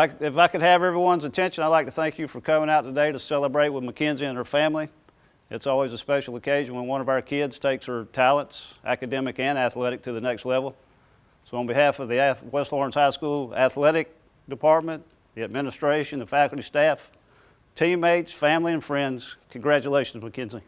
If I could have everyone's attention, I'd like to thank you for coming out today to celebrate with McKenzie and her family. It's always a special occasion when one of our kids takes her talents, academic and athletic, to the next level. So on behalf of the West Lawrence High School Athletic Department, the administration, the faculty, staff, teammates, family, and friends, congratulations, McKenzie.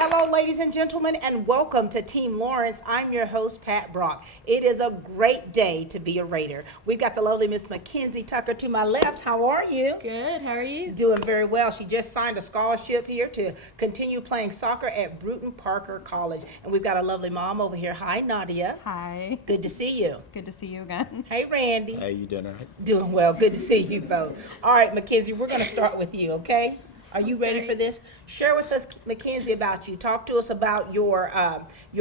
Hello, ladies and gentlemen, and welcome to Team Lawrence. I'm your host, Pat Brock. It is a great day to be a Raider. We've got the lovely Miss McKenzie Tucker to my left. How are you? Good. How are you? Doing very well. She just signed a scholarship here to continue playing soccer at Brewton-Parker College. And we've got a lovely mom over here. Hi, Nadia. Hi. Good to see you. It's good to see you again. Hey, Randy. How you doing, all right? Doing well. Good to see you both. All right, McKenzie, we're going to start with you, okay? Are you ready for this? Share with us, McKenzie, about you. Talk to us about your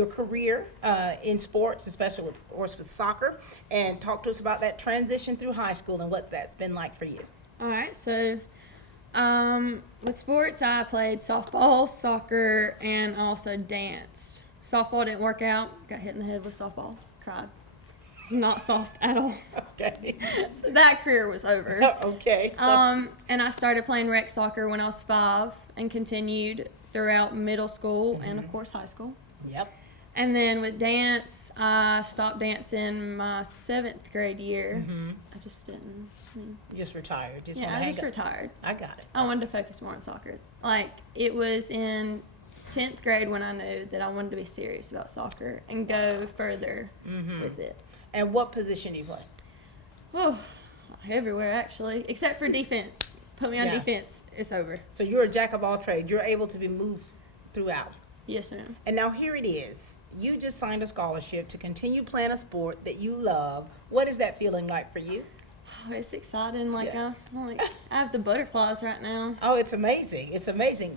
career in sports, especially of course with soccer, and talk to us about that transition through high school and what that's been like for you. All right. So, with sports, I played softball, soccer, and also dance. Softball didn't work out. Got hit in the head with softball. Cried. It's not soft at all. Okay. So that career was over. Okay. And I started playing rec soccer when I was 5 and continued throughout middle school and, of course, high school. Yep. And then with dance, I stopped dancing my 7th grade year. I just didn't. Just retired. I just retired. I got it. I wanted to focus more on soccer. Like, it was in 10th grade when I knew that I wanted to be serious about soccer and go further with it. And what position do you play? Oh, everywhere actually, except for defense. Put me on Yeah. defense, it's over. So you're a jack of all trades. You're able to be moved throughout. Yes, ma'am. And now here it is. You just signed a scholarship to continue playing a sport that you love. What is that feeling like for you? Oh, it's exciting. Like, Yeah. I have the butterflies right now. Oh, it's amazing. It's amazing.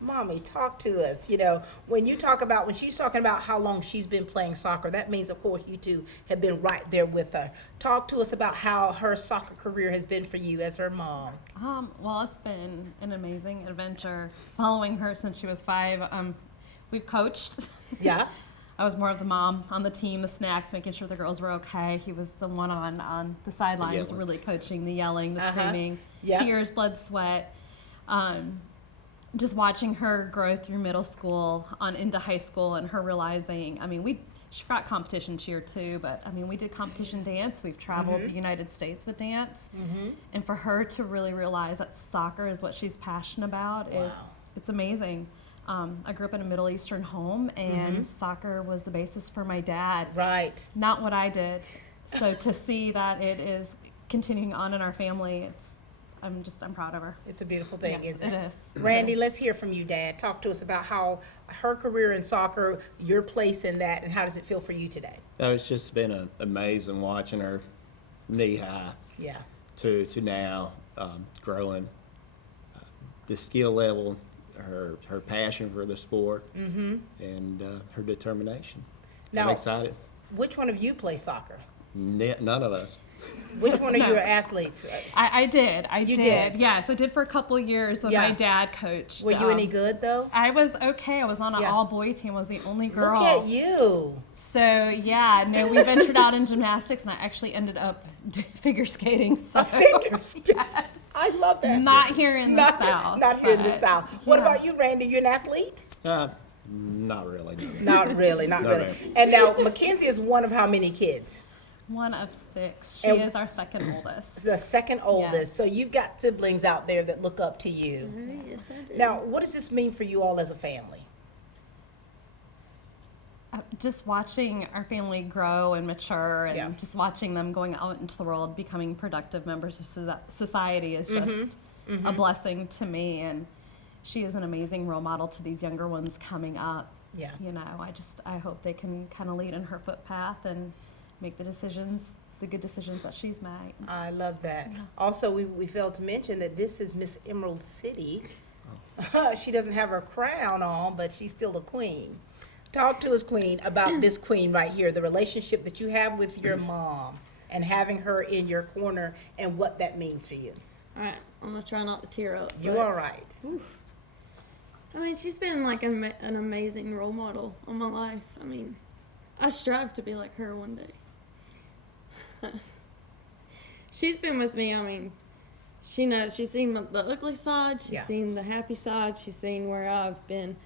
Mommy, talk to us. You know, when she's talking about how long she's been playing soccer, that means, of course, you two have been right there with her. Talk to us about how her soccer career has been for you as her mom. Well, it's been an amazing adventure following her since she was 5. We've coached. Yeah. I was more of the mom on the team, the snacks, making sure the girls were okay. He was the one on the sidelines, really coaching, the yelling, the screaming, tears, blood, sweat. Just watching her grow through middle school on into high school and her realizing, she got competition cheer too, but we did competition dance. We've traveled the United States with dance. And for her to really realize that soccer is what she's passionate about, it's amazing. I grew up in a Middle Eastern home, and soccer was the basis for my dad. Right. Not what I did. So to see that it is continuing on in our family, I'm proud of her. It's a beautiful thing, Yes, isn't it? it is. Randy, let's hear from you, Dad. Talk to us about how her career in soccer, your place in that, and how does it feel for you today? It's just been amazing watching her knee high Yeah. to now growing. The skill level, her passion for the sport, and her determination. Now, I'm excited. Which one of you play soccer? None of us. Which one of you are athletes? I did. You did? Yes, I did for a couple of years when my dad coached. Were you any good, though? I was okay. I was on an all-boy team. I was the only girl. Look at you. So, we ventured out in gymnastics, and I actually ended up figure skating. So. Figure skating. Yes. I love that. Not here in the South. Not here in the South. What about you, Randy? You're an athlete? Not really. Not really. No, really. ma'am. And now, McKenzie is one of how many kids? One of 6. She is our second oldest. The second oldest. Yes. So you've got siblings out there that look up to you. Yes, I do. Now, what does this mean for you all as a family? Just watching our family grow and mature, and just watching them going out into the world, becoming productive members of society is just a blessing to me. And she is an amazing role model to these younger ones coming up. Yeah. I hope they can kind of lead in her footpath and make the good decisions that she's made. I love that. Yeah. Also, we failed to mention that this is Miss Emerald City. She doesn't have her crown on, but she's still a queen. Talk to us, Queen, about this queen right here, the relationship that you have with your mom and having her in your corner and what that means for you. All right, I'm going to try not to tear up. You all right. Oof. She's been like an amazing role model in my life. I strive to be like her one day. she's been with me. I mean, she knows. She's seen the ugly side. She's Yeah. seen the happy side. She's seen where I've been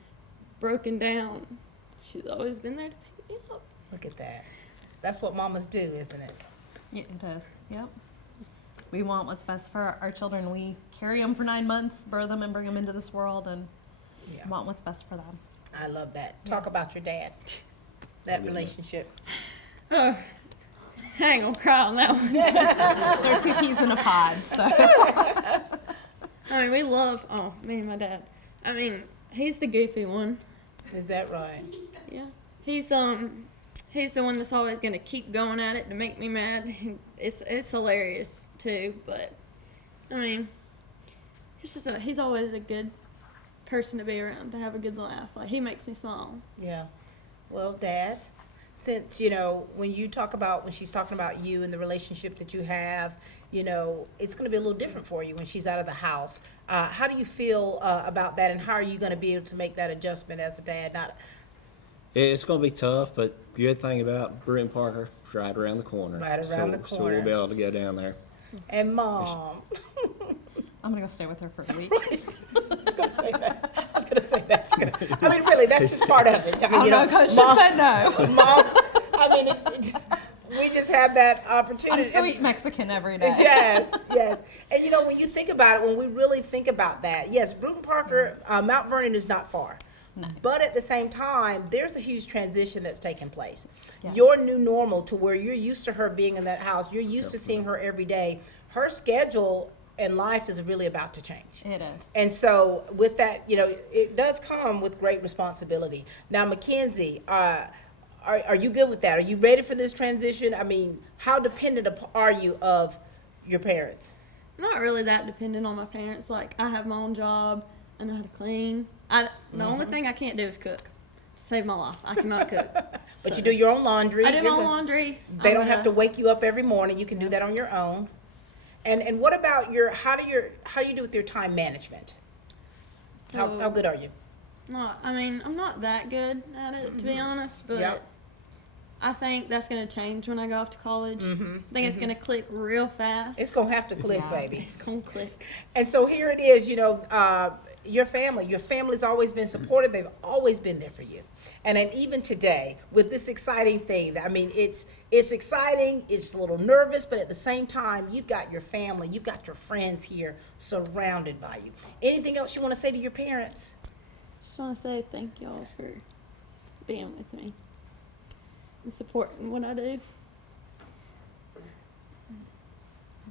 broken down. She's always been there to pick me up. Look at that. That's what mamas do, isn't it? Yeah, it is. Yep. We want what's best for our children. We carry them for 9 months, birth them, and bring them into this world, and Yeah. want what's best for them. I love that. Talk about your dad. That relationship. Oh, I ain't gonna cry on that one. They're 2 peas in a pod, so. I mean, we love, me and my dad. I mean, he's the goofy one. Is that right? Yeah. He's the one that's always gonna keep going at it to make me mad. It's hilarious too, but I mean, he's always a good person to be around, to have a good laugh. Like, he makes me smile. Yeah. Well, Dad, since, when she's talking about you and the relationship that you have, it's going to be a little different for you when she's out of the house. How do you feel about that, and how are you going to be able to make that adjustment as a dad? It's going to be tough, but the good thing about Brewton-Parker is right around the corner. Right around the So corner. we'll be able to go down there. And Mom. I'm going to go stay with her for a week. I was going to say that. I mean, really, that's just part of it. I mean, Coach just Mom- said no. Moms, I mean, we just have that I opportunity. just go eat Mexican every day. Yes. And when you think about it, when we really think about that, yes, Brewton-Parker, Mount Vernon is not far. No. But at the same time, there's a huge transition that's taking place. Yes. Your new normal, to where you're used to her being in that house, you're used to seeing her every day. Her schedule and life is really about to change. It is. And so with that, it does come with great responsibility. Now, McKenzie, are you good with that? Are you ready for this transition? I mean, how dependent are you of your parents? I'm not really that dependent on my parents. Like, I have my own job. I know how to clean. The only thing I can't do is cook. To save my life, I cannot cook. But you do your own laundry. I do my own laundry. They don't have to wake you up every morning. You can do that on your own. And what about how do you do with your time management? How good are you? I'm not that good at it, to be honest, but Yep. I think that's going to change when I go off to college. I think it's going to click real fast. It's gonna have to click, baby. It's going to click. And so here it is, your family's always been supportive. They've always been there for you. And then even today, with this exciting thing, I mean, it's exciting, it's a little nervous, but at the same time, you've got your family, you've got your friends here surrounded by you. Anything else you want to say to your parents? Just want to say thank y'all for being with me and supporting what I do.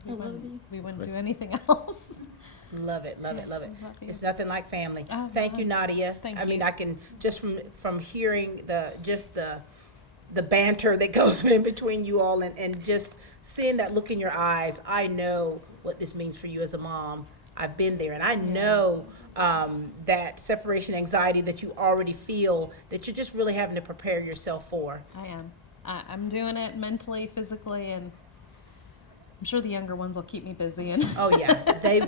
I love you. We wouldn't do anything else. Love it, love it, love it. Love you. It's nothing like family. Oh, Thank you, Nadia. Thank I mean, you. I can just from hearing the banter that goes in between you all, and just seeing that look in your eyes, I know what this means for you as a mom. I've been there, and I know that separation anxiety that you already feel, that you're just really having to prepare yourself for. I am. I'm doing it mentally, physically, and I'm sure the younger ones will keep me busy. And Oh yeah, they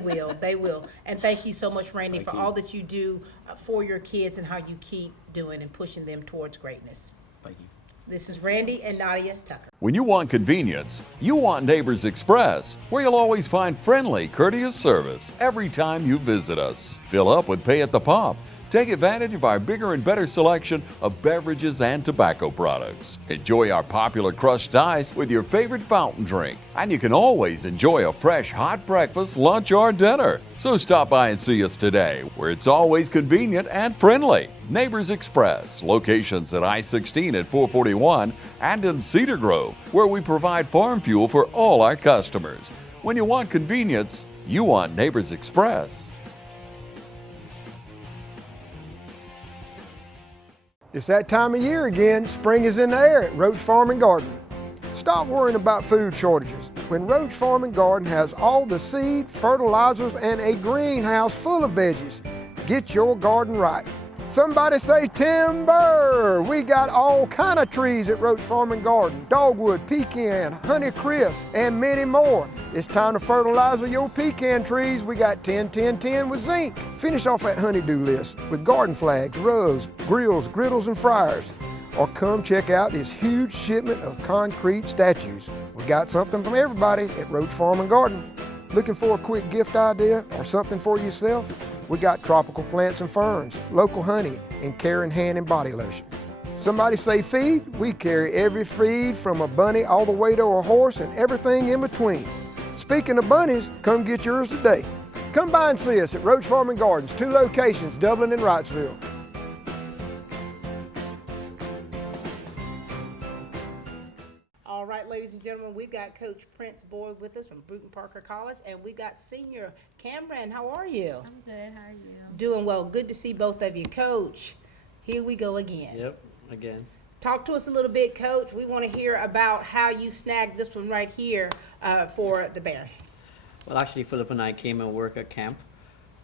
will. And thank you so much, Randy, Thank for you. all that you do for your kids and how you keep doing and pushing them towards greatness. Thank you. This is Randy and Nadia Tucker. When you want convenience, you want Neighbors Express, where you'll always find friendly, courteous service every time you visit us. Fill up with Pay at the Pump. Take advantage of our bigger and better selection of beverages and tobacco products. Enjoy our popular crushed ice with your favorite fountain drink. And you can always enjoy a fresh hot breakfast, lunch, or dinner. So stop by and see us today, where it's always convenient and friendly. Neighbors Express, locations at I-16 at 441 and in Cedar Grove, where we provide farm fuel for all our customers. When you want convenience, you want Neighbors Express. It's that time of year again. Spring is in the air at Roach Farm and Garden. Stop worrying about food shortages when Roach Farm and Garden has all the seed, fertilizers, and a greenhouse full of veggies. Get your garden right. Somebody say timber! We got all kind of trees at Roach Farm and Garden. Dogwood, pecan, honeycrisp, and many more. It's time to fertilize your pecan trees. We got 10-10-10 with zinc. Finish off that honeydew list with garden flags, rugs, grills, griddles, and fryers. Or come check out this huge shipment of concrete statues with We got something from everybody at Roach Farm and Garden. Looking for a quick gift idea or something for yourself? We got tropical plants and ferns, local honey, and care in hand and body lotion. Somebody say feed? We carry every feed from a bunny all the way to a horse and everything in between. Speaking of bunnies, come get yours today. Come by and see us at Roach Farm and Gardens, 2 locations, Dublin and Wrightsville. All right, ladies and gentlemen, we've got Coach Prince Boyd with us from Brewton-Parker College, and we got senior Cameron. How are you? I'm good. How are you? Doing well. Good to see both of you. Coach, here we go again. Yep, again. Talk to us a little bit, Coach. We want to hear about how you snagged this one right here for the Barons. Well, actually, Philip and I came and worked at camp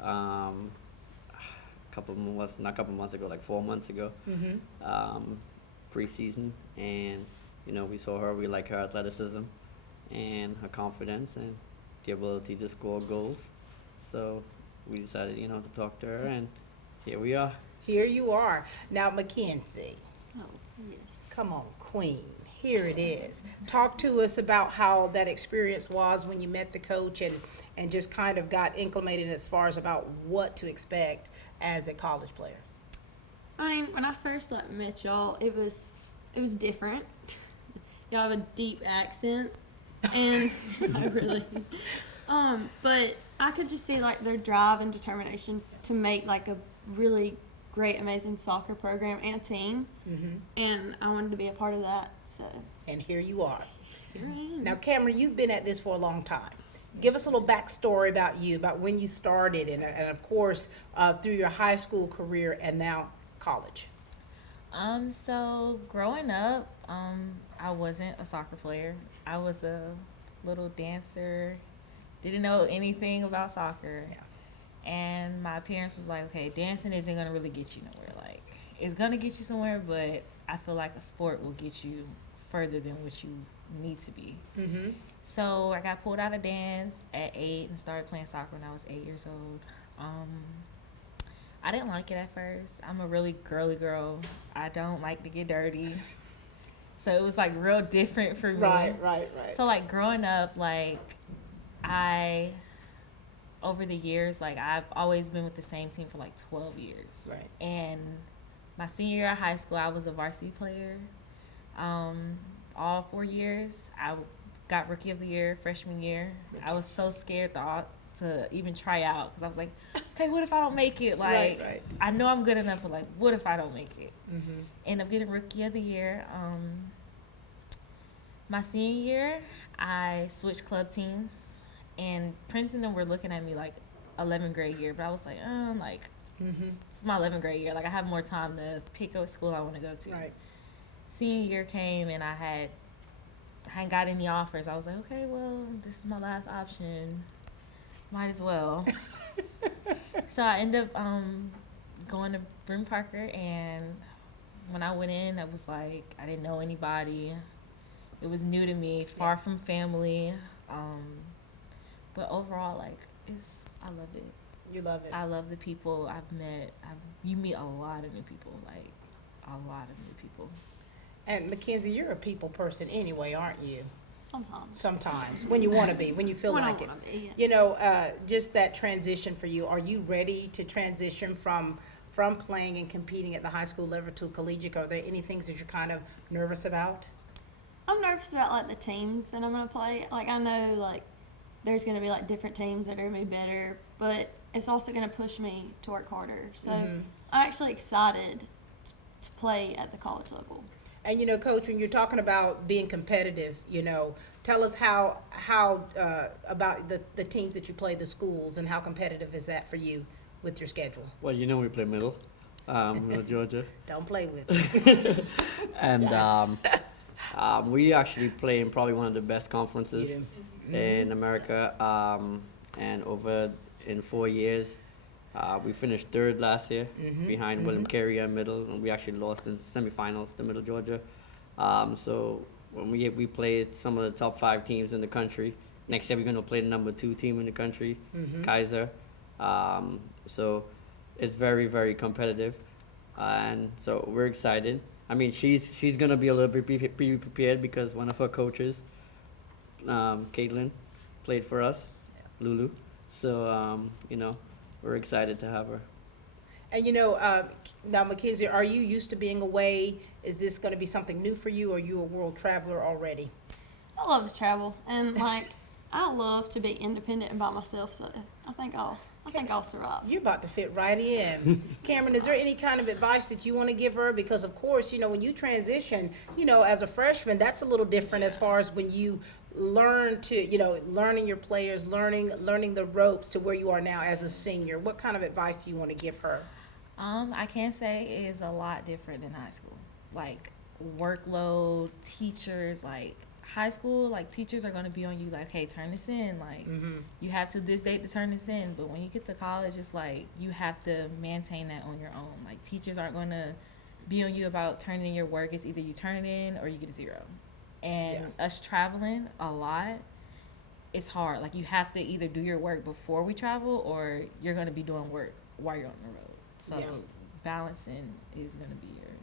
not a couple months ago, like 4 months ago, preseason, and we saw her. We like her athleticism and her confidence and the ability to score goals. So we decided, to talk to her, and here we are. Here you are. Now, McKenzie. Oh, yes. Come on, Queen. Here it is. Talk to us about how that experience was when you met the coach and just kind of got acclimated as far as about what to expect as a college player. I mean, when I first met y'all, it was different. Y'all have a deep accent, and I really, but I could just see their drive and determination to make a really great, amazing soccer program and team, and I wanted to be a part of that. So. And here you are. Here I am. Now, Cameron, you've been at this for a long time. Give us a little backstory about you, about when you started, and of course, through your high school career and now college. So growing up, I wasn't a soccer player. I was a little dancer, didn't know anything about soccer. Yeah. And my parents was like, okay, dancing isn't going to really get you nowhere. It's going to get you somewhere, but I feel like a sport will get you further than what you need to be. Mm-hmm. So I got pulled out of dance at 8 and started playing soccer when I was 8 years old. I didn't like it at first. I'm a really girly girl. I don't like to get dirty. So it was real different for me. Right. So growing up, over the years, I've always been with the same team for 12 years. Right. And my senior year of high school, I was a varsity player. All 4 years, I got rookie of the year, freshman year. I was so scared to even try out because I was like, okay, what if I don't make it? Right. I know I'm good enough, but what if I don't make it? Mm-hmm. End up getting rookie of the year. My senior year, I switched club teams, and Prince and them were looking at me 11th grade year, but I was it's my 11th grade year. I have more time to pick what school I want to go to. Right. Senior year came, and I hadn't got any offers. I was like, okay, well, this is my last option. Might as well. So I ended up going to Brewton-Parker, and when I went in, I was I didn't know anybody. It was new to me, far from family. But overall, I love it. You love it. I love the people I've met. You meet a lot of new people, a lot of new people. And McKenzie, you're a people person anyway, aren't you? Sometimes. When you want to be, when you feel When I like it. wanna be, yeah. Just that transition for you. Are you ready to transition from playing and competing at the high school level to collegiate? Are there any things that you're kind of nervous about? I'm nervous about the teams that I'm gonna play. I know there's gonna be different teams that are gonna be better, but it's also gonna push me to work harder. So I'm actually excited to play at the college level. And Coach, when you're talking about being competitive, tell us how about the teams that you play, the schools, and how competitive is that for you with your schedule? Well, we play middle Georgia. Don't play with me. And we actually play in probably one of the best conferences in America. And over in 4 years, we finished third last year behind William Carey and Middle, and we actually lost in semifinals to Middle Georgia. So when we played some of the top 5 teams in the country, next year we're going to play the number 2 team in the country, Kaiser. So it's very, very competitive, and so we're excited. I mean, she's going to be a little bit prepared because one of her coaches Caitlin played for us, Lulu. So, we're excited to have her. And now McKenzie, are you used to being away? Is this going to be something new for you, or are you a world traveler already? I love to travel, and I love to be independent and by myself. So I think I'll survive. You're about to fit right in. Cameron, is there any kind of advice that you want to give her? Because of course, when you transition, as a freshman, that's a little different as far as when you learn to, learning your players, learning the ropes to where you are now as a senior. What kind of advice do you want to give her? I can say it is a lot different than high school. Like workload, teachers, like high school, like teachers are gonna be on you like, hey, turn this in. Like you have to this date to turn this in. But when you get to college, it's like you have to maintain that on your own. Like teachers aren't gonna be on you about turning in your work. It's either you turn it in or you get a 0. And us traveling a lot, it's hard. Like you have to either do your work before we travel or you're gonna be doing work while you're on the road. So balancing is gonna be your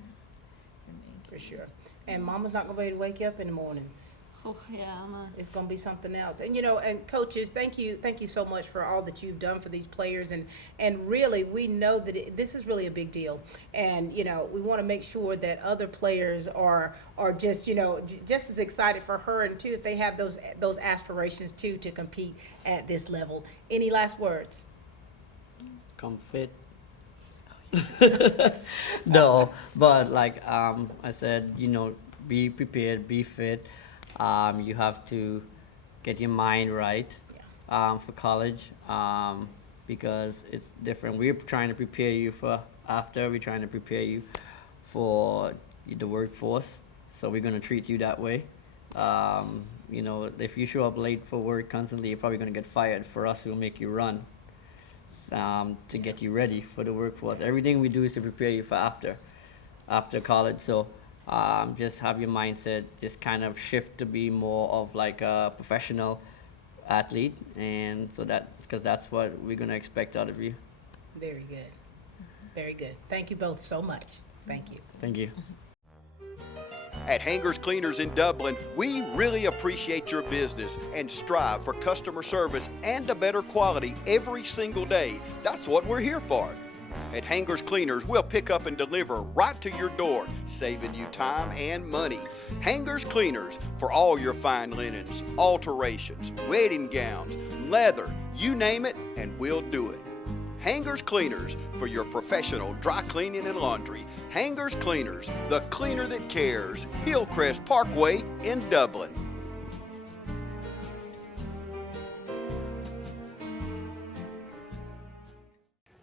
main key. For sure. And mama's not gonna be able to wake you up in the mornings. Oh yeah, It's gonna be something else. And and coaches, thank you so much for all that you've done for these players. And really, we know that this is really a big deal. And we want to make sure that other players are just just as excited for her, and too if they have those aspirations too to compete at this level. Any last words? Come fit. No, but like I said, be prepared, be fit. You have to get your mind right for college because it's different. We're trying to prepare you for after. We're trying to prepare you for the workforce. So we're going to treat you that way. If you show up late for work constantly, you're probably going to get fired. For us, we'll make you run. To get you ready for the workforce. Everything we do is to prepare you for after college. So just have your mindset just kind of shift to be more of like a professional athlete, and so because that's what we're going to expect out of you. Very good. Very good. Thank you both so much. Thank you. Thank you. At Hangers Cleaners in Dublin, we really appreciate your business and strive for customer service and a better quality every single day. That's what we're here for. At Hangers Cleaners, we'll pick up and deliver right to your door, saving you time and money. Hangers Cleaners for all your fine linens, alterations, wedding gowns, leather, you name it, and we'll do it. Hangers Cleaners for your professional dry cleaning and laundry. Hangers Cleaners, the cleaner that cares. Hillcrest Parkway in Dublin.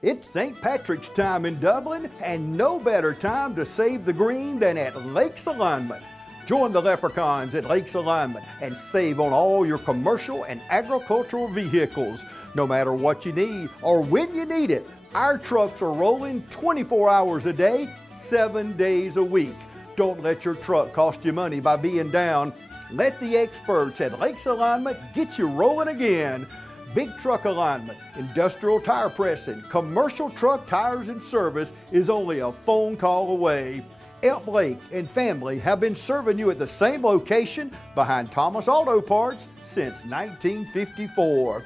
It's St. Patrick's time in Dublin, and no better time to save the green than at Lakes Alignment. Join the Leprechauns at Lakes Alignment and save on all your commercial and agricultural vehicles. No matter what you need or when you need it, our trucks are rolling 24 hours a day, 7 days a week. Don't let your truck cost you money by being down. Let the experts at Lakes Alignment get you rolling again. Big truck alignment, industrial tire pressing, commercial truck tires and service is only a phone call away. Elk Blake and family have been serving you at the same location behind Thomas Auto Parts since 1954.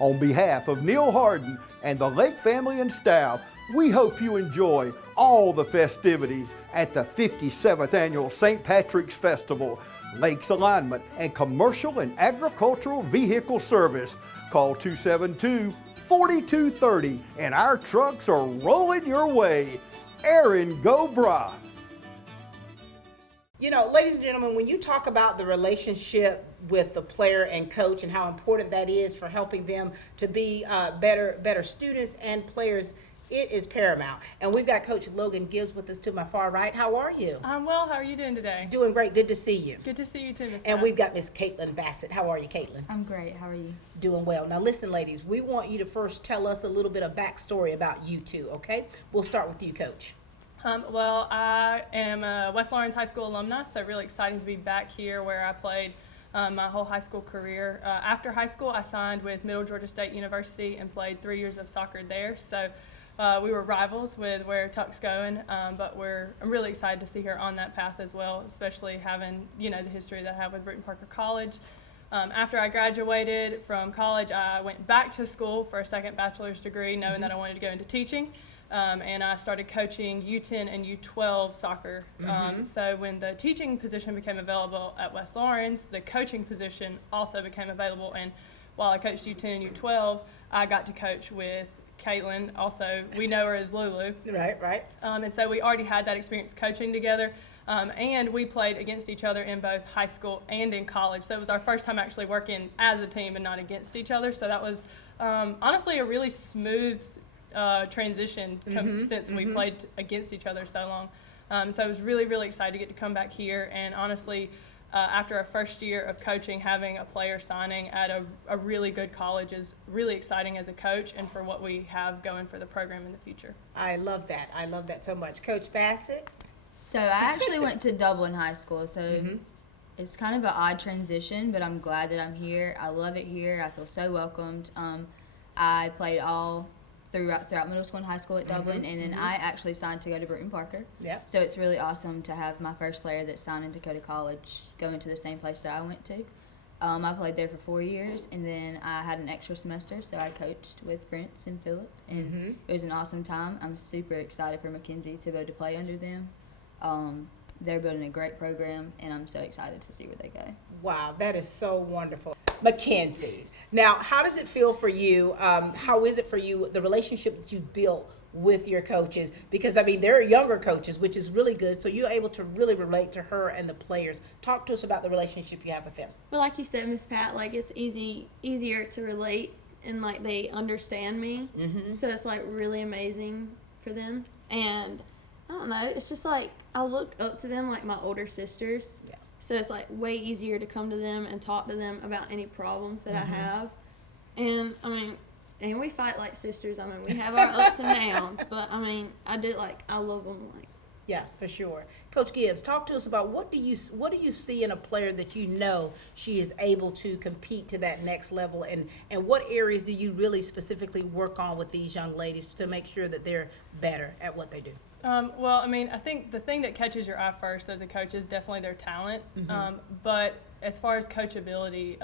On behalf of Neil Harden and the Lake family and staff, we hope you enjoy all the festivities at the 57th Annual St. Patrick's Festival. Lakes Alignment and Commercial and Agricultural Vehicle Service. Call 272-4230 and our trucks are rolling your way. Aaron Go Bra. Ladies and gentlemen, when you talk about the relationship with the player and coach and how important that is for helping them to be better students and players, it is paramount. And we've got Coach Logan Gibbs with us to my far right. How are you? I'm well. How are you doing today? Doing great. Good to see you. Good to see you too, Miss And Pat. we've got Miss Caitlin Bassett. How are you, Caitlin? I'm great. How are you? Doing well. Now listen, ladies, we want you to first tell us a little bit of backstory about you two, okay? We'll start with you, Coach. Well, I am a West Lawrence High School alumna, so really excited to be back here where I played my whole high school career. After high school, I signed with Middle Georgia State University and played 3 years of soccer there. So we were rivals with where Tuck's going, but I'm really excited to see her on that path as well, especially having the history that I have with Brewton-Parker College. After I graduated from college, I went back to school for a second bachelor's degree, knowing that I wanted to go into teaching. And I started coaching U10 and U12 soccer. So when the teaching position became available at West Lawrence, the coaching position also became available. And while I coached U10 and U12, I got to coach with Caitlin. Also, we know her as Lulu. Right. And so we already had that experience coaching together. And we played against each other in both high school and in college. So it was our first time actually working as a team and not against each other. So that was honestly a really smooth transition since we played against each other so long. So I was really, really excited to get to come back here. And honestly, after our first year of coaching, having a player signing at a really good college is really exciting as a coach and for what we have going for the program in the future. I love that. I love that so much. Coach Bassett? So I actually went to Dublin High School, so it's kind of an odd transition, but I'm glad that I'm here. I love it here. I feel so welcomed. I played all throughout middle school and high school at Dublin, and then I actually signed to go to Brewton-Parker. Yep. So it's really awesome to have my first player that signed in Dakota College go into the same place that I went to. I played there for 4 years, and then I had an extra semester, so I coached with Prince and Phillip, and it was an awesome time. I'm super excited for McKenzie to go to play under them. They're building a great program, and I'm so excited to see where they go. Wow, that is so wonderful. McKenzie, now how does it feel for you? How is it for you, the relationship that you've built with your coaches? Because, I mean, they're younger coaches, which is really good, so you're able to really relate to her and the players. Talk to us about the relationship you have with them. Well, like you said, Miss Pat, like it's easier to relate, and like they understand me. So it's like really amazing for them. And I don't know, it's just like I look up to them like my older sisters. Yeah. So it's like way easier to come to them and talk to them about any problems that I have. And I mean, and we fight like sisters. I mean, we have our ups and downs, but I mean, I love them. Like, yeah, for sure. Coach Gibbs, talk to us about what do you see in a player that you know she is able to compete to that next level, and what areas do you really specifically work on with these young ladies to make sure that they're better at what they do? Well, I mean, I think the thing that catches your eye first as a coach is definitely their talent. But as far as coachability,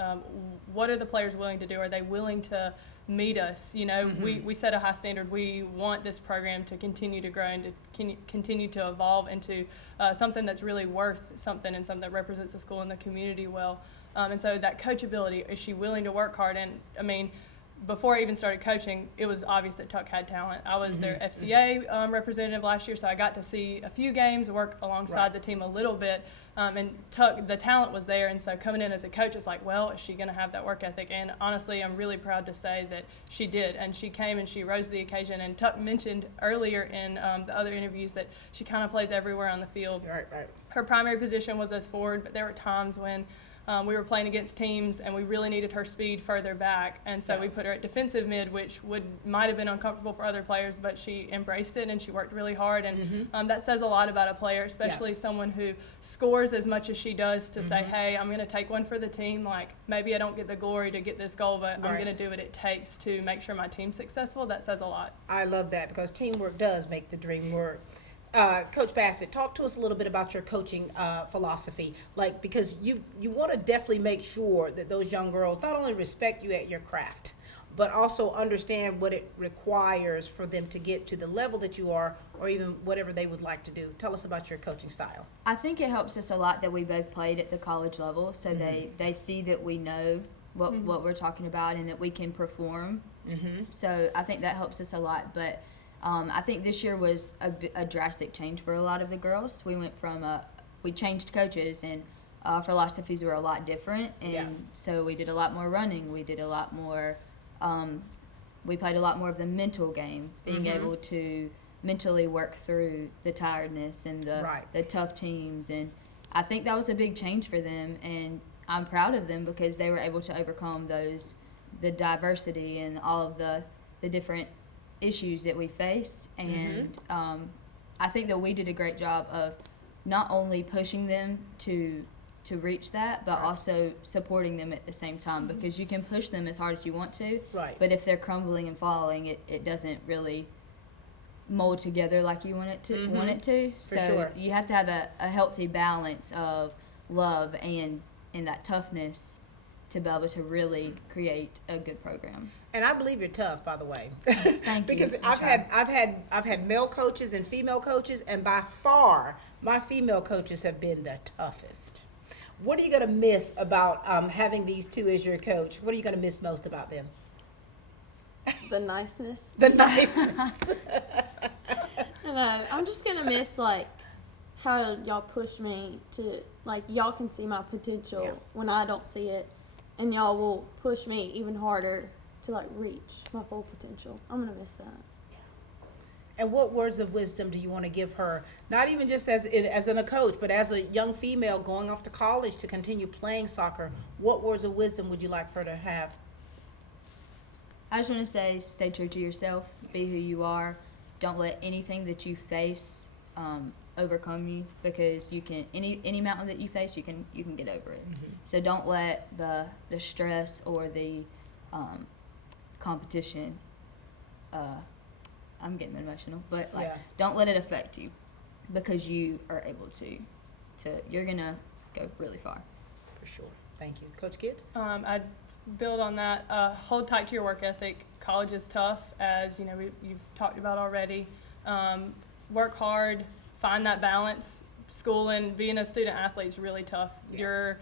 what are the players willing to do? Are they willing to meet us? You know, we set a high standard. We want this program to continue to grow and to continue to evolve into something that's really worth something and something that represents the school and the community well. And so that coachability, is she willing to work hard? And, I mean, before I even started coaching, it was obvious that Tuck had talent. I was their FCA representative last year, so I got to see a few games, work alongside the team a little bit, and Tuck, the talent was there, and so coming in as a coach, it's like, well, is she going to have that work ethic? And honestly, I'm really proud to say that she did, and she came and she rose to the occasion, and Tuck mentioned earlier in the other interviews that she kind of plays everywhere on the field. Right. Her primary position was as forward, but there were times when we were playing against teams and we really needed her speed further back, and so we put her at defensive mid, which might have been uncomfortable for other players, but she embraced it and she worked really hard, and that says a lot about a player, especially someone who scores as much as she does, to say, hey, I'm going to take one for the team. Like, maybe I don't get the glory to get this goal, but I'm going to do what it takes to make sure my team's successful. That says a lot. I love that, because teamwork does make the dream work. Coach Bassett, talk to us a little bit about your coaching philosophy, like, because you want to definitely make sure that those young girls not only respect you at your craft, but also understand what it requires for them to get to the level that you are, or even whatever they would like to do. Tell us about your coaching style. I think it helps us a lot that we both played at the college level, so they see that we know what we're talking about and that we can perform. So I think that helps us a lot, but I think this year was a drastic change for a lot of the girls. We went from we changed coaches, and philosophies were a lot different, and so we did a lot more running. We did a lot more. We played a lot more of the mental game, being able to mentally work through the tiredness and the tough teams, and I think that was a big change for them, and I'm proud of them because they were able to overcome the diversity and all of the different issues that we faced, and I think that we did a great job of not only pushing them to reach that, but also supporting them at the same time, because you can push them as hard as you want to, but if they're crumbling and falling, it doesn't really mold together like you want it to. So you have to have a healthy balance of love and that toughness to be able to really create a good program. And I believe you're tough, by the way. Thank you. Because I've had male coaches and female coaches, and by far my female coaches have been the toughest. What are you going to miss about having these two as your coach? What are you going to miss most about them? The niceness. The niceness. I'm just gonna miss like how y'all push me to, like, y'all can see my potential when I don't see it, and y'all will push me even harder to like reach my full potential. I'm gonna miss that. And what words of wisdom do you want to give her? Not even just as a coach, but as a young female going off to college to continue playing soccer. What words of wisdom would you like for her to have? I just want to say, stay true to yourself, be who you are. Don't let anything that you face overcome you, because you can any mountain that you face, you can get over it. Mm-hmm. So don't let the stress or the competition. I'm getting emotional, but don't let it affect you, because you are able to you're gonna go really far. For sure. Thank you, Coach Gibbs. I'd build on that. Hold tight to your work ethic. College is tough, as you know you've talked about already. Work hard, find that balance. School and being a student athlete is really tough. The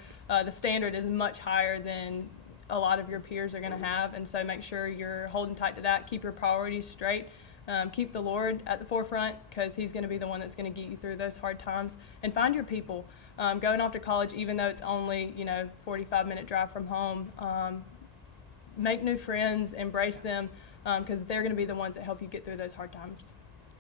standard is much higher than a lot of your peers are going to have, and so make sure you're holding tight to that. Keep your priorities straight. Keep the Lord at the forefront, because He's going to be the one that's going to get you through those hard times. And find your people. Going off to college, even though it's only 45-minute drive from home, make new friends, embrace them, because they're going to be the ones that help you get through those hard times.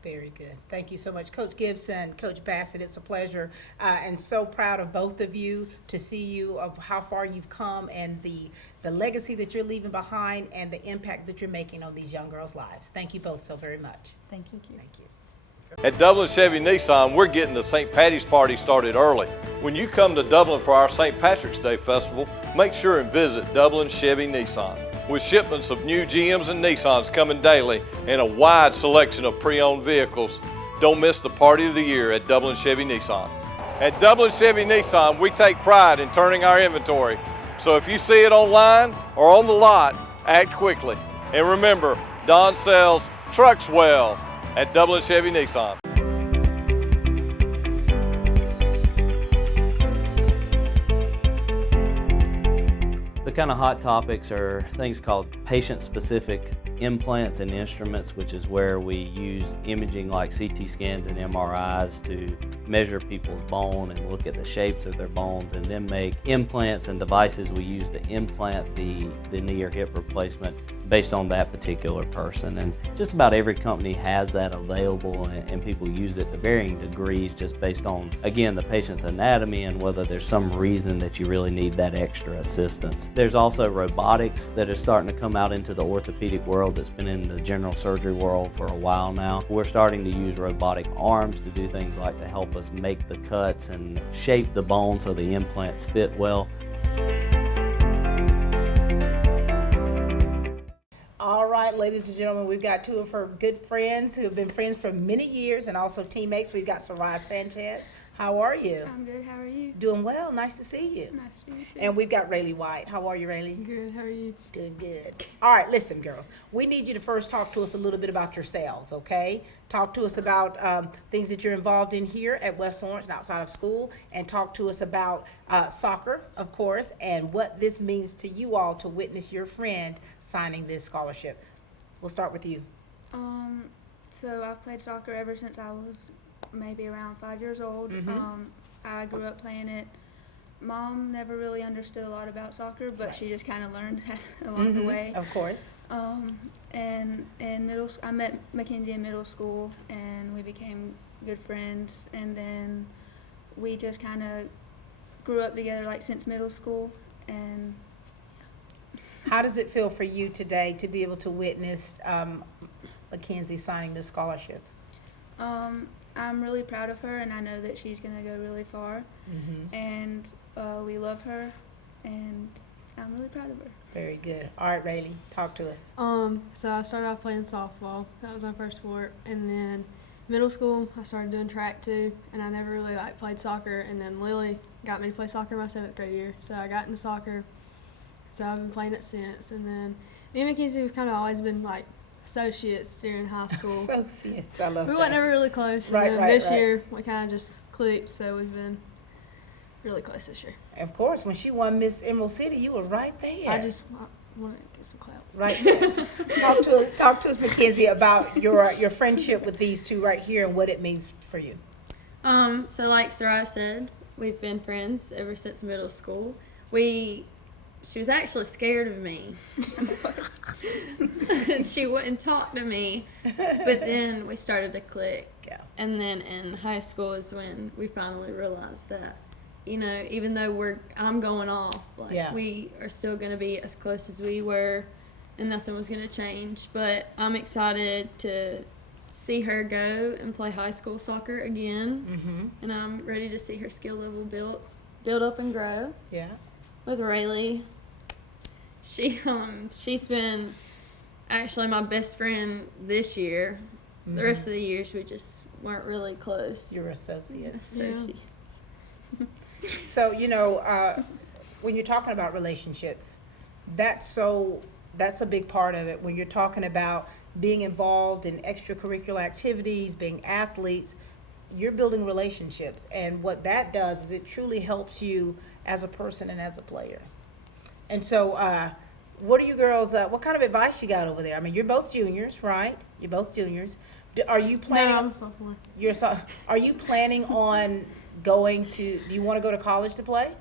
Very good. Thank you so much, Coach Gibson, Coach Bassett. It's a pleasure, and so proud of both of you to see you, of how far you've come, and the legacy that you're leaving behind, and the impact that you're making on these young girls' lives. Thank you both so very much. Thank you. Thank you. At Dublin Chevy Nissan, we're getting the St. Patty's Party started early. When you come to Dublin for our St. Patrick's Day Festival, make sure and visit Dublin Chevy Nissan. With shipments of new GMs and Nissans coming daily and a wide selection of pre-owned vehicles, don't miss the party of the year at Dublin Chevy Nissan. At Dublin Chevy Nissan, we take pride in turning our inventory. So if you see it online or on the lot, act quickly. And remember, Don sells trucks well at Dublin Chevy Nissan. The kind of hot topics are things called patient-specific implants and instruments, which is where we use imaging like CT scans and MRIs to measure people's bone and look at the shapes of their bones, and then make implants and devices we use to implant the knee or hip replacement based on that particular person. And just about every company has that available, and people use it to varying degrees just based on, again, the patient's anatomy and whether there's some reason that you really need that extra assistance. There's also robotics that is starting to come out into the orthopedic world that's been in the general surgery world for a while now. We're starting to use robotic arms to do things like to help us make the cuts and shape the bone so the implants fit well. All right, ladies and gentlemen, we've got two of her good friends who have been friends for many years and also teammates. We've got Soraya Sanchez. How are you? I'm good. How are you? Doing well. Nice to see you. Nice to see you too. And we've got Rayleigh White. How are you, Rayleigh? Good. How are you? Doing good. All right, listen, girls. We need you to first talk to us a little bit about yourselves, okay? Talk to us about things that you're involved in here at West Lawrence and outside of school, and talk to us about soccer, of course, and what this means to you all to witness your friend signing this scholarship. We'll start with you. So I've played soccer ever since I was maybe around 5 years old. Mm-hmm. I grew up playing it. Mom never really understood a lot about soccer, but she just kind of learned along the way. Of course. And in I met McKenzie in middle school, and we became good friends. And then we just kind of grew up together like since middle school. And how does it feel for you today to be able to witness McKenzie signing this scholarship? I'm really proud of her, and I know that she's going to go really far. Mm-hmm. And we love her, and I'm really proud of her. Very good. All right, Rayleigh, talk to us. So I started off playing softball. That was my first sport. And then middle school, I started doing track too, and I never really played soccer. And then Lily got me to play soccer my 7th grade year. So I got into soccer. So I've been playing it since. And then me and McKenzie, we've kind of always been like associates during high school. Associates, I love that. We weren't ever really close. Right, And then right, this right. year, we kind of just clicked, so we've been really close this year. Of course, when she won Miss Emerald City, you were right there. I want to get some clout. Right there. Talk to us, McKenzie, about your friendship with these two right here and what it means for you. So like Sarai said, we've been friends ever since middle school. She was actually scared of me. And she wouldn't talk to me. But then we started to click. Yeah. And then in high school is when we finally realized that, you know, even though I'm going off, like Yeah. we are still going to be as close as we were, and nothing was going to change. But I'm excited to see her go and play high school soccer again. Mm-hmm. And I'm ready to see her skill level build up and grow. Yeah. With Rayleigh, she's been actually my best friend this year. Mm-hmm. The rest of the years we just weren't really close. You're associates. Associates. So, you know, when you're talking about relationships, that's a big part of it. When you're talking about being involved in extracurricular activities, being athletes, you're building relationships. And what that does is it truly helps you as a person and as a player. And so, what are you girls, what kind of advice you got over there? I mean, you're both juniors, right? You're both juniors. Are you planning? No, I'm a sophomore. Are you planning on going to, do you want to go to college to play?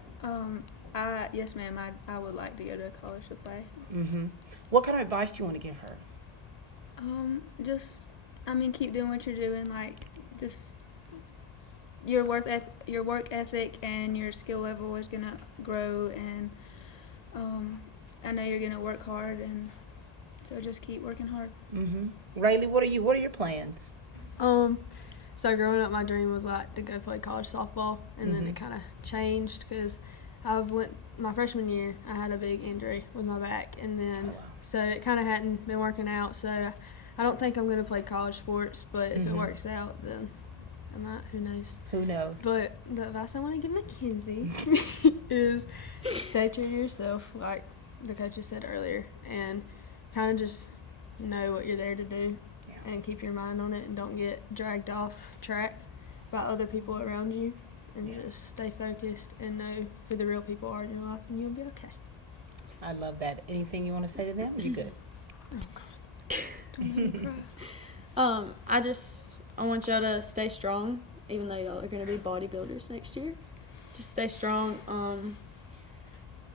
Yes, ma'am. I would like to go to college to play. Mm-hmm. What kind of advice do you want to give her? Keep doing what you're doing. Like, just your work ethic and your skill level is gonna grow, and I know you're gonna work hard, and so just keep working hard. Mm-hmm. Rayleigh, what are your plans? So growing up, my dream was like to go play college softball, and then it kind of changed because my freshman year I had a big injury with my back, and then so it kind of hadn't been working out. So I don't think I'm going to play college sports, but if it works out, then I might. Who knows? Who knows? But the advice I want to give McKenzie is stay true to yourself, like the coaches said earlier, and kind of just know what you're there to do. And keep your mind on it, and don't get dragged off track by other people around you, and just stay focused and know who the real people are in your life, and you'll be okay. I love that. Anything you want to say to them? You good? I want y'all to stay strong, even though y'all are going to be bodybuilders next year. Just stay strong.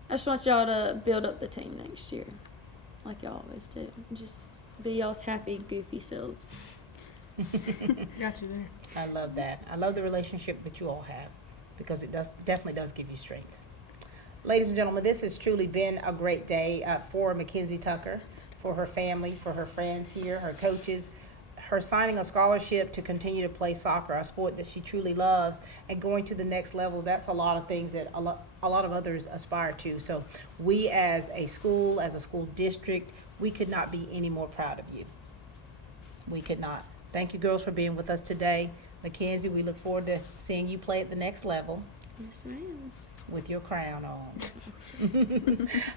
I just want y'all to build up the team next year, like y'all always do. Just be y'all's happy, goofy selves. Got you there. I love that. I love the relationship that you all have, because it definitely does give you strength. Ladies and gentlemen, this has truly been a great day for McKenzie Tucker, for her family, for her friends here, her coaches, her signing a scholarship to continue to play soccer, a sport that she truly loves, and going to the next level. That's a lot of things that a lot of others aspire to. So we as a school district, we could not be any more proud of you. We could not. Thank you, girls, for being with us today. McKenzie, we look forward to seeing you play at the next level. Yes, ma'am. With your crown on.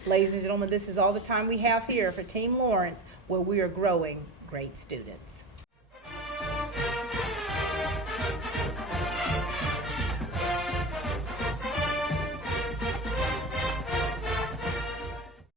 Ladies and gentlemen, this is all the time we have here for Team Lawrence, where we are growing great students.